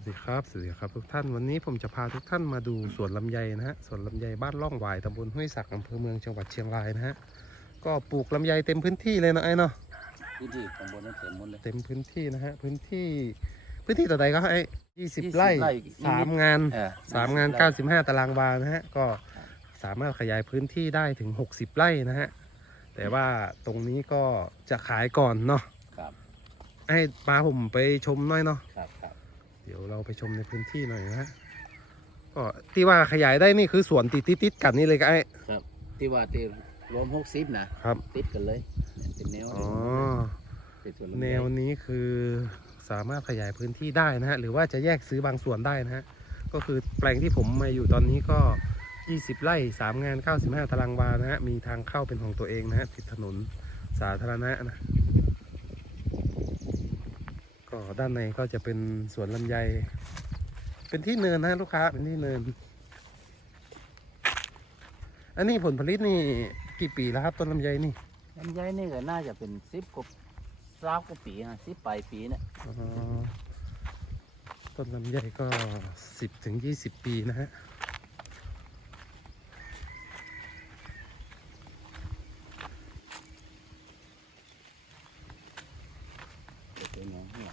วัสดีครับ สวัสดีครับทุกท่าน วันนี้ผมจะพาทุกท่านมาดูสวนลำไยนะฮะ สวนลำไยบ้านล่องหวายตำบลห้วยสักอำเภอเมืองจังหวัดเชียงรายนะฮะ ก็ปลูกลำไยเต็มพื้นที่เลยนะไอ้เนาะ พื้นที่ตำบลนั้นเต็มหมดเลย เต็มพื้นที่นะฮะ พื้นที่ พื้นที่ต่อใดก็ไอ้ยี่สิบ20ไร่ไร่สามงานเออสามงานเก้าสิบห้าตารางวานะฮะ ก็สามารถขยายพื้นที่ได้ถึงหกสิบไร่นะฮะ แต่ว่าตรงนี้ก็จะขายก่อนเนาะ ครับ ให้ปลาผมไปชมหน่อยเนาะ ครับครับ เดี๋ยวเราไปชมในพื้นที่หน่อยนะฮะก็ที่ว่าขยายได้นี่คือสวนติดติดๆกันนี่เลยก็ไอ้ ครับที่ว่าที่รวมหกสิบนะครับ ติดกันเลยเป็นแนวอ๋อ เป็นสวนลำไยแนวนี้คือสามารถขยายพื้นที่ได้นะฮะ หรือว่าจะแยกซื้อบางส่วนได้นะฮะ ก็คือแปลงที่ผมมาอยู่ตอนนี้ก็ 20 ไร่ 3 งาน 95 ตารางวานะฮะ มีทางเข้าเป็นของตัวเองนะฮะติดถนนสาธารณะนะก็ ด้านในก็จะเป็นสวนลำไย เป็นที่เนินนะลูกค้าเป็นที่เนิน อันนี้ผลผลิตนี่กี่ปีแล้วครับต้นลำไยนี่ลำไยนี่ก็น่าจะเป็นสิบกว่าสามกว่าปีนะสิบปลายปีเนี่ยอ๋อต้นลำไยก็สิบถึงยี่สิบปีนะฮะ เป็นแนวเนี่ย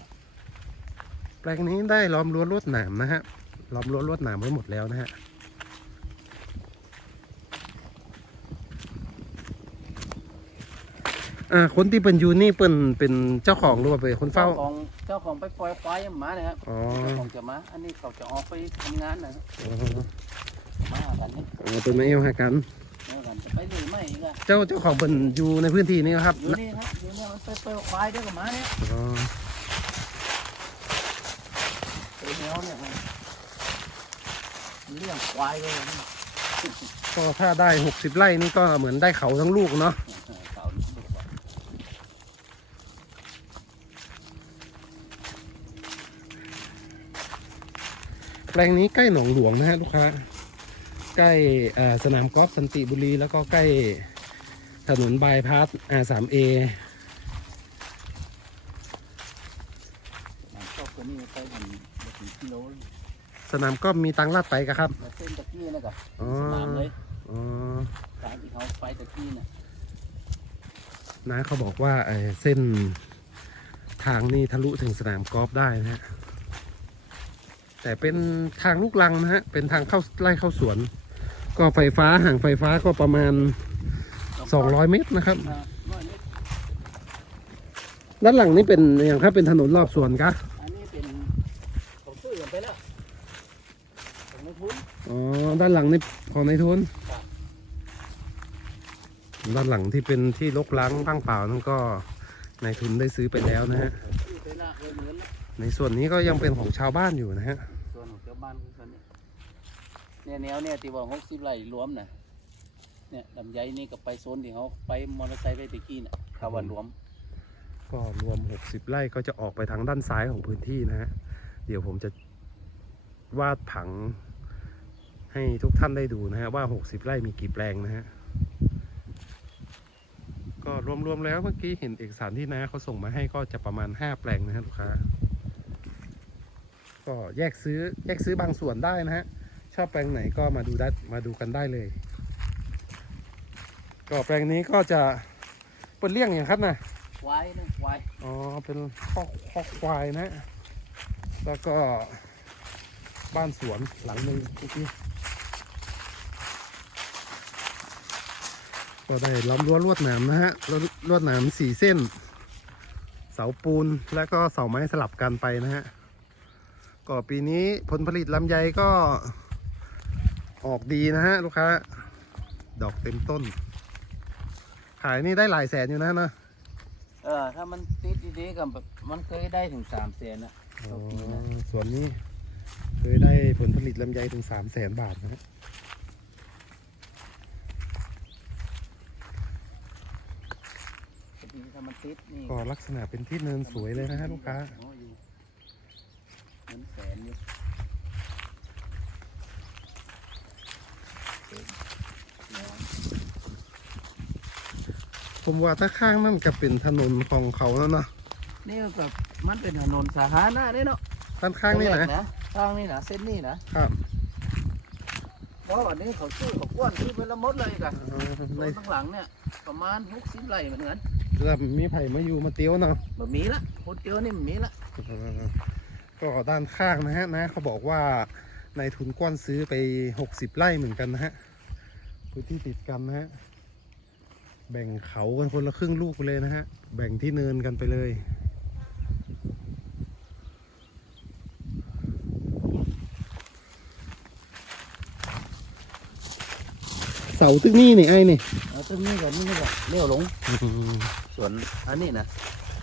แป ลงนี้ได้ล้อมรั้วลวดหนามนะฮะ ล้อมรั้วลวดหนามไว้หมดแล้วนะฮะ อ่า คนที่เป็นอยูนี่เป็นเป็นเจ้าของหรือว่าเป็นคนเฝ้าเจ้า ของเจ้าของไปปล่อยควายหมานะครับอ๋อ เจ้าของจะมา อันนี้เขาจะออกไปทำงานนะครับอ๋อมากันนี่เอาเป็นมาเอวหากัน แล้วกันจะไปหรือไม่อีกอะเจ้าเจ้าของเป็นอยู่ในพื้นที่นี้ครับอยู่นี่ครับอยู่เนี่ยมันไปปล่อยควายเด้วยกับหมาเนี่ย อ๋อ เป็นแนวเนี่ยมันเลี้ยงควายเลยก็ถ้าได้หกสิบไร่นี่ก็เหมือนได้เขาทั้งลูกเนาะแปลงนี้ใกล้หนองหลวงนะฮะลูกค้า ใกล้สนามกอล์ฟสันติบุรี แล้วก็ใกล้ถนนบายพาส R3A มันชอบตัวนี้ไปถึงถึงกิโลเลย ส นามกอล์ฟมีตังลาดไปกะครับแล้วเส้นตะกี้นะครับอ๋อสนามเลยอ๋อทางที่เขาไปตะกี้น่ะน้าเขาบอกว่าเอ่อเส้นทางนี่ทะลุถึงสนามกอล์ฟได้นะฮะแต่เป็นทางลูกลังนะฮะเป็นทางเข้าไล่เข้าสวน ก็ไฟฟ้าห่างไฟฟ้าก็ประมาณ 200 เมตรนะครับอ่าร้อยเมตรด้านหลังนี่เป็นอย่างครับเป็นถนนรอบสวนกะ อันนี้เป็นผมซื้อกันไปแล้วผมไม่ทุน อ๋อ ด้านหลังนี่ของในทุนครับด้านหลังที่เป็นที่ลกล้างบ้างเปล่านั่นก็ในทุนได้ซื้อไปแล้วนะฮะซื้อไปละเลยเหมือนละในส่วนนี้ก็ยังเป็นของชาวบ้านอยู่นะฮะ ส่วนของชาวบ้านคือคนนี้เนี่ยแนวเนี่ยที่ว่าหกสิบไร่รวมน่ะเนี่ยลำไยนี่ก็ไปโซนที่เขาไปมอเตอร์ไซค์ไปตะกี้น่ะคาวันรวม ก็รวม60ไร่ก็จะออกไปทางด้านซ้ายของพื้นที่นะฮะ เดี๋ยวผมจะวาดผัง ให้ทุกท่านได้ดูนะฮะว่า 60 ไร่มีกี่แปลงนะฮะ ก็รวมๆแล้วเมื่อกี้เห็นเอกสารที่นะเขาส่งมาให้ก็จะประมาณ 5 แปลงนะฮะลูกค้า ก็แยกซื้อแยกซื้อบางส่วนได้นะฮะ ชอบแปลงไหนก็มาดูได้มาดูกันได้เลย ก็แปลงนี้ก็จะเปิดเลี้ยงอย่างครับนะควายนะควายอ๋อเป็นข้อกข้อกควายนะ แล้วก็บ้านสวนหลังหนึ่งเมื่อกี้ ก็ได้ล้อมรั้วลวดหนามนะฮะลวดลวดหนามสี่เส้น เสาปูนแล้วก็เสาไม้สลับกันไปนะฮะก็ปีนี้ผลผลิตลำไยก็ออกดีนะฮะลูกค้า ดอกเต็มต้น ขายนี่ได้หลายแสนอยู่นะเนอะเออถ้ามันติดดีๆกับมันเคยได้ถึงสามแสนนะอ๋อต่อปีนะส่วนนี้เคยได้ผลผลิตลำไยถึงสามแสนบาทนะฮะ พ อดีถ้ามันติดนี่ก็ลักษณะเป็นที่เนินสวยเลยนะฮะลูกค้าโอ้อยู่เงินแสนอยู่ผมว่าถ้าข้างนั่นก็เป็นถนนของเขาแล้วเนาะนี่ก็แบบมันเป็นถนนสาธารณะเด้เนาะด้านข้างนี่นะตอแรกทางนี่นะเส้นนี่นะครับ เพราะวันนี้เขาซื้อเขากว้านซื้อไปแล้วหมดเลยกันเอ่อในในข้างหลังเนี่ยประมาณหกสิบไร่เหมือนกัน ระดับมีไผ่มาอยู่มาเตี้ยวเนาะบะมีละโคตรเจอนี่มันมีละเอ่อก็ด้านข้างนะฮะนะเขาบอกว่าในายทุนกว้านซื้อไป 60 ไร่เหมือนกันนะฮะพื้นที่ติดกันนะฮะแบ่งเขากันคนละครึ่งลูกไปเลยนะฮะ แบ่งที่เนินกันไปเลยเสาตึกนี่นี่ไอ้นี่เอาตรงนี้กับนี่ก็เลี้ยวลง ส่วนอันนี้นะ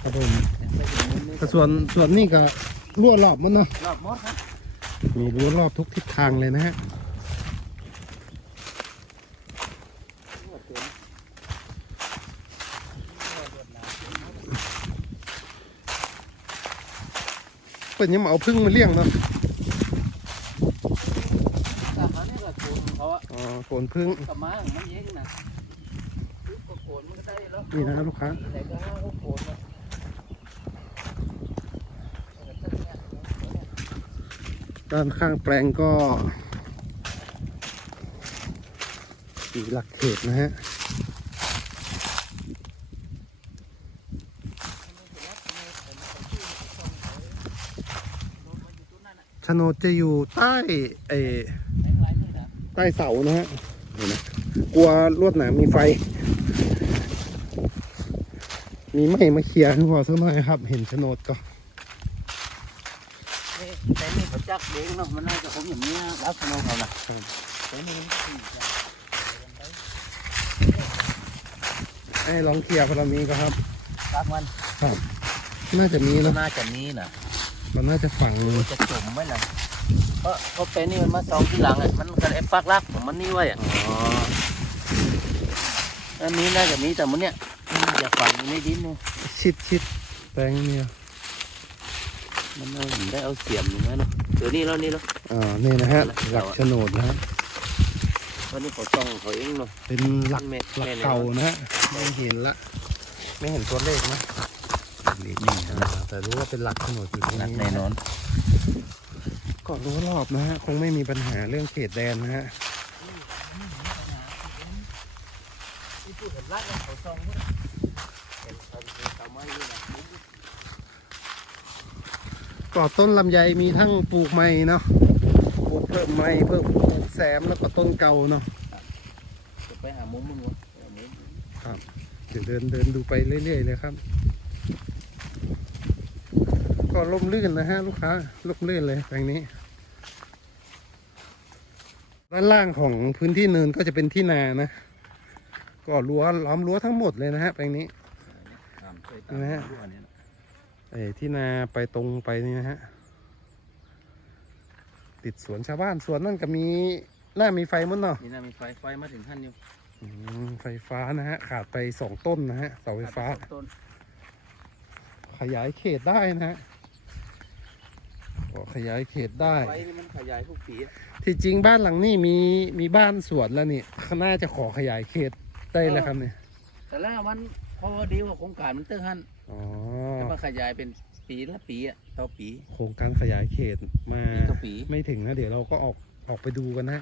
ครับผมไปถึงมุมนี้แต่ส่วนส่วนนี่ก็รั่วรอบมันเนาะรอบหมดครับมีรั้วรอบทุกทิศทางเลยนะฮะเปิดยังมาเอาพึ่งมาเลี้ยงเนาะแต่อันนี้ก็โคนเขาอะอ๋อโขนพึ่งกับม้าของมันเองนะก็โคนมันก็ได้แล้ว นี่นะครับลูกค้าไหนก็ห้าก็โคนนะด้านข้างแปลงก็สีหลักเขตนะฮะชโนดจะอยู่ใต้เอใต้เสานะฮะกลัวลวดหนามมีไฟ มีไม้มาเคลียร์ให้พอสักหน่อยครับ เห็นโฉนดก็นี่แต่นี่เขาจักเด้งเนาะมันน่าจะคงอย่างนี้นะลักษณะเขานะแต่นี่มันสี่จ้ะให้ลองเคลียร์พลังนี้ก็ครับรักมันน่าจะมีก็เนอะน่าจะมีนะมันน่าจะฝังจะจมไหมนะเพราะเพราะเป็นนี่มันมาสองที่หลังอะมันก็เลยปักรักของมันนี่ไว้อะอ๋ออันนี้น่าจะมีแต่มันเนี่ย อย่าฝังอยู่ในดินเนี่ยชิดชิดแปลงเนี่ยมันเอาหินได้เอาเสียมอยู่ไหมเนาะเดี๋ยวนี้แล้วนี่แล้วอ่านี่นะฮะหลักโฉนดนะฮะตอนนี้เขาต้องเขาเองเนาะเป็นหลักแม่หลักแม่เก่านะฮะไม่เห็นละ ไม่เห็นตัวเลขนะนี่อ่าแต่รู้ว่าเป็นหลักโฉนดอยู่ตรงหนักนี้แน่นอนก็รู้รอบนะฮะคงไม่มีปัญหาเรื่องเขตแดนนะฮะ ที่พูดเห็นรักเขาซองเห็นเขาเป็นเตาไม้ด้วยนะก็ต้นลำไยมีทั้งปลูกใหม่เนาะปลูกเพิ่มใหม่เพิ่มปลูกแซมแล้วก็ต้นเก่าเนาะจะไปหามุมมึงวะหามุมเดี๋ยวเดินเดินดูไปเรื่อยๆเลยครับ ก็ล่มลื่นนะฮะลูกค้าล่มลื่นเลยแปลงนี้ด้านล่างของพื้นที่เนินก็จะเป็นที่นานะ ก็รั้วล้อมรั้วทั้งหมดเลยนะฮะแปลงนี้ตามเคยตามนะฮะดูอันนี้นะไอ้ที่นาไปตรงไปนี่นะฮะติดสวนชาวบ้านสวนนั่นก็มีน่ามีไฟมั้งเนาะนี่นะมีไฟไฟมาถึงขั้นอยู่อืมไฟฟ้านะฮะ ขาดไปสองต้นนะฮะเสาไฟฟ้าต้นขยายเขตได้นะฮะก็ขยายเขตได้ไฟนี่มันขยายทุกปีอะที่จริงบ้านหลังนี้มีมีบ้านสวนแล้วนี่น่าจะขอขยายเขต ได้แล้วครับเนี่ยแต่แล้วมันพอดีว่าโครงการมันเตื้อหันอ๋อจะมาขยายเป็นปีละปีอะต่อปี โครงการขยายเขตมาปีต่อปีไม่ถึงนะเดี๋ยวเราก็ออกออกไปดูกันนะ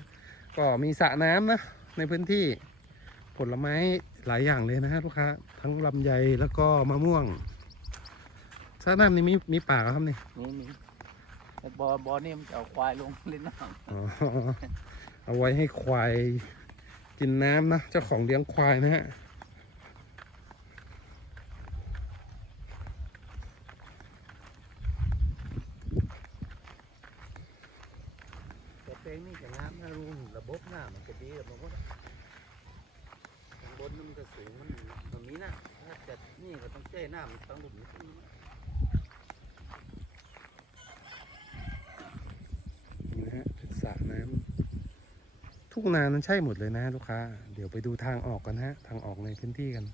ก็มีสระน้ำนะในพื้นที่ผลไม้หลายอย่างเลยนะฮะลูกค้า ทั้งลำไยแล้วก็มะม่วงสระน้ำนี่มีมีป่าครับนี่นี่นี่แต่บอบอนี่มันจะเอาควายลงเล่นน้อ๋อเอาไว้ให้ควาย กินน้ำนะ เจ้าของเลี้ยงควายนะฮะำแต่เพลงนี่จะงามนะรู้ระบบน้ำมันจะดีกับมันก็ข้างบนนี่มันก็สูงมันมันมีนะถ้าจะนี่ก็ต้องแช่น้ำมันต้องหลุมนี้ขึ้นนะฮะเป็นสระน้ำ ทุกนานั้นใช่หมดเลยนะลูกค้า เดี๋ยวไปดูทางออกกันฮะ ทางออกในพื้นที่กัน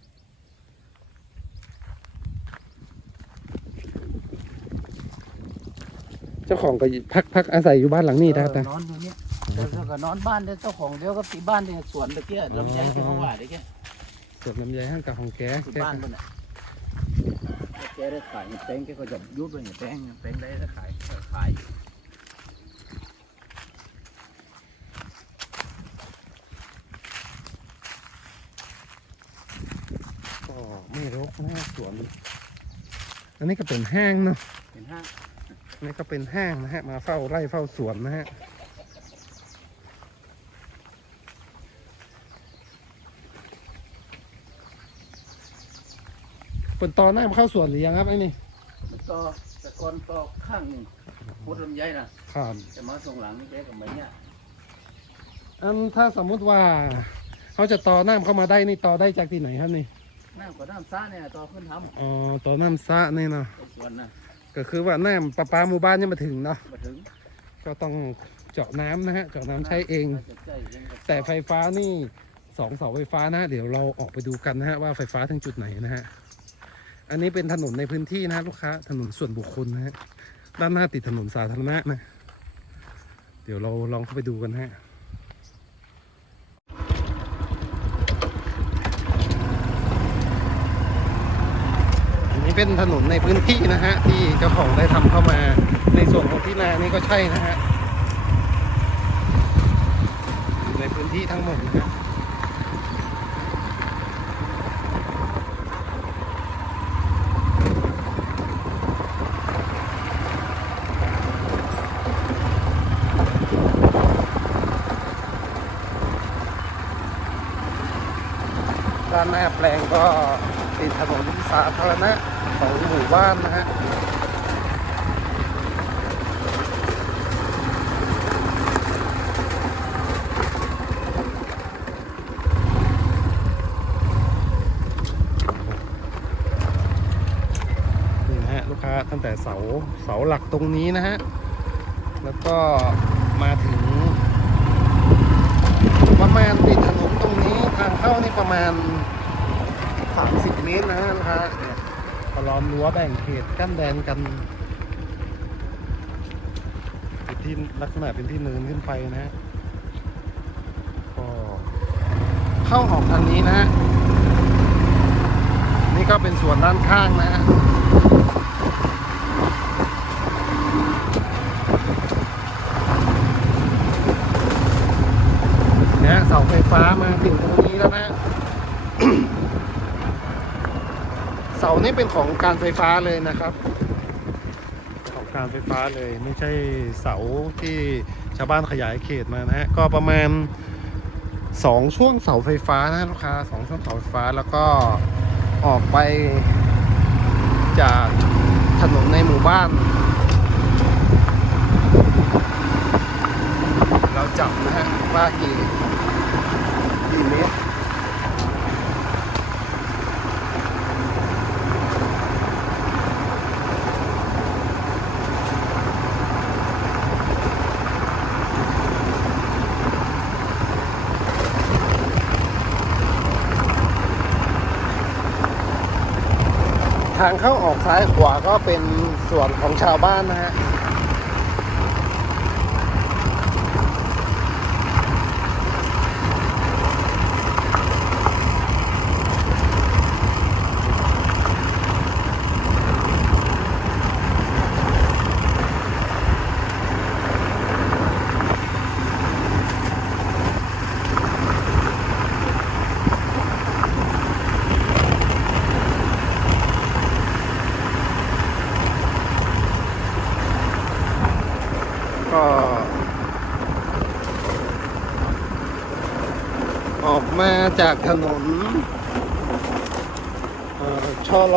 เจ้าของก็พักพักอาศัยอยู่บ้านหลังนี้นะครับเออนะนอนอยู่เนี่ยเดี๋ยวก็นอนบ้านเดี๋ยวเจ้าของเดี๋ยวก็ตีบ้านเดี๋ยวสวนตะเกียบลำไยที่เขาว่าตะเกียบส่วนลำไยห้างกับของแกที่แกบ้านมันอะแกได้ขายแป้งแกก็จะยุบไปเนี่ยแป้งแป้งได้ได้ขายขาย วน อันนี้ก็เป็นห้างเนาะเป็นห้างอันนี้ก็เป็นห้างนะฮะ มาเฝ้าไร่เฝ้าสวนนะฮะเปิดตอนหน้ามาเข้าสวนหรือยังครับไอ้นี่แล้วก็ตะกอนก็ข้างหนึ่งพุทลำไยนะครับจะมาส่งหลังนี่แกกับไม้เนี่ยอันถ้าสมมุติว่าเขาจะต่อน้ำเข้ามาได้นี่ต่อได้จากที่ไหนครับนี่ น้ำกับน้ำซ่าเนี่ยต่อขึ้นทอ๋อต่อน้ำสระนี่เนาะำไปสวนนะก็คือว่าน้ำประปาหมู่บ้านยังมาถึงเนาะมาถึงก็ต้องเจาะน้ำนะฮะเจาะน้ำใช้เองจะใช้เองก็แต่ไฟฟ้านี่สองเสาไฟฟ้านะ เดี๋ยวเราออกไปดูกันนะฮะว่าไฟฟ้าถึงจุดไหนนะฮะอันนี้เป็นถนนในพื้นที่นะฮะลูกค้าถนนส่วนบุคคลนะฮะด้านหน้าติดถนนสาธารณะนะ เดี๋ยวเราลองเข้าไปดูกันฮะ อันนี้ เป็นถนนในพื้นที่นะฮะ ที่เจ้าของได้ทำเข้ามาในส่วนของที่นานี่ก็ใช่นะฮะอยู่ในพื้นที่ทั้งหมดนะฮะด้านหน้าแปลงก็ติดถนนสาธารณะ ของหมู่บ้านนะฮะนี่นะฮะลูกค้าตั้งแต่เสาเสาหลักตรงนี้นะฮะ แล้วก็มาถึง ประมาณติดถนนตรงนี้ทางเข้านี่ประมาณ 30 เมตรนะฮะลูกค้า ล้อมรั้วแบ่งเขตกั้นแดนกันเป็นที่ลักษณะเป็นที่เนินขึ้นไปนะฮะก็เข้าออกทางนี้นะฮะนี่ก็เป็นส่วนด้านข้างนะฮะเนะฮะเสาไฟฟ้ามาถึงตรงนี้แล้วนะ เสา นี่เป็นของการไฟฟ้าเลยนะครับ ของการไฟฟ้าเลยไม่ใช่เสาที่ชาวบ้านขยายเขตมานะฮะก็ประมาณสองช่วงเสาไฟฟ้านะลูกค้าสองช่วงเสาไฟฟ้าแล้วก็ออกไปจากถนนในหมู่บ้าน เราจับนะฮะว่ากี่กี่เมตรางเข้าออกซ้ายขวาก็เป็นส่วนของชาวบ้านนะฮะ ก็ ออก มาจากถนนเอ่อชล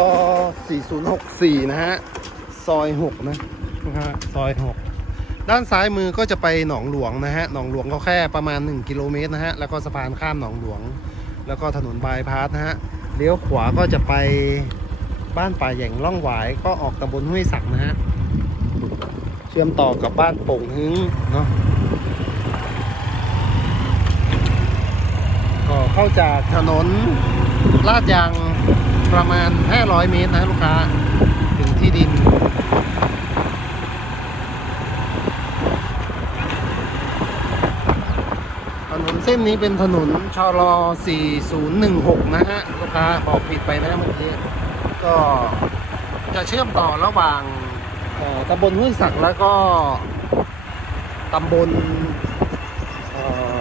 4064 นะฮะ ซอย 6 นะนะฮะซอย 6 ด้านซ้ายมือก็จะไปหนองหลวงนะฮะ หนองหลวงก็แค่ประมาณ 1 กิโลเมตรนะฮะ แล้วก็สะพานข้ามหนองหลวง แล้วก็ถนนบายพาสนะฮะ เลี้ยวขวาก็จะไปบ้านป่าแหย่งล่องหวาย ก็ออกตำบลห้วยสักนะฮะ เชื่อมต่อกับบ้านโป่งหึ้งเนาะ เข้าจากถนนลาดยางประมาณ 500 เมตรนะลูกค้า ถึงที่ดิน ถนนเส้นนี้เป็นถนนชลอ4016 นะฮะ ลูกค้าบอกผิดไปนะเมื่อกี้ก็จะเชื่อมต่อระหว่างตำบลห้วยสักแล้วก็ตำบลเอ่อ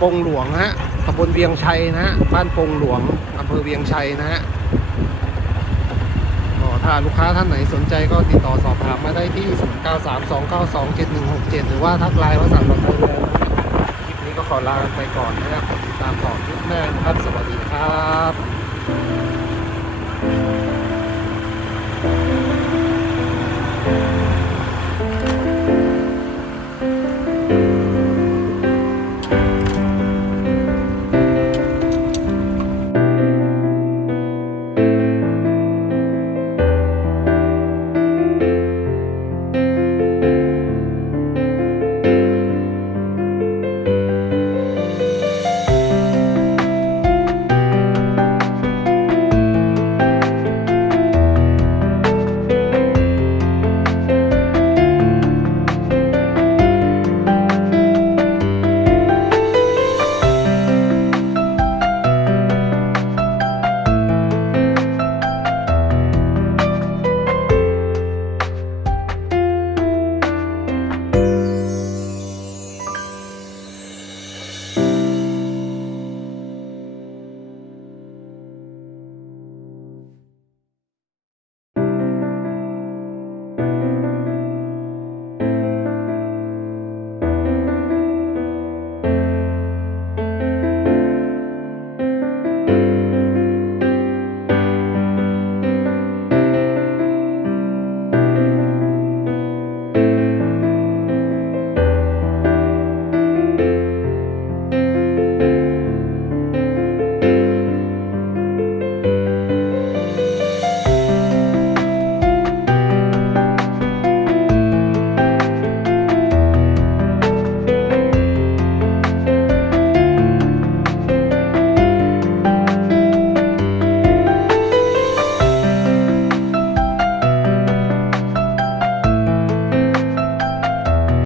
ปงหลวงฮะ ตำบลเวียงชัยนะฮะ บ้านปงหลวงอำเภอเวียงชัยนะฮะถ้าลูกค้าท่านไหนสนใจก็ติดต่อสอบถามมาได้ที่ 0932927167 หรือว่าทักไลน์ว่าสั่งมาได้เลยคลิปนี้ก็ขอลาไปก่อนนะครับติดตามต่อคลิปหน้านะครับ สวัสดีครับ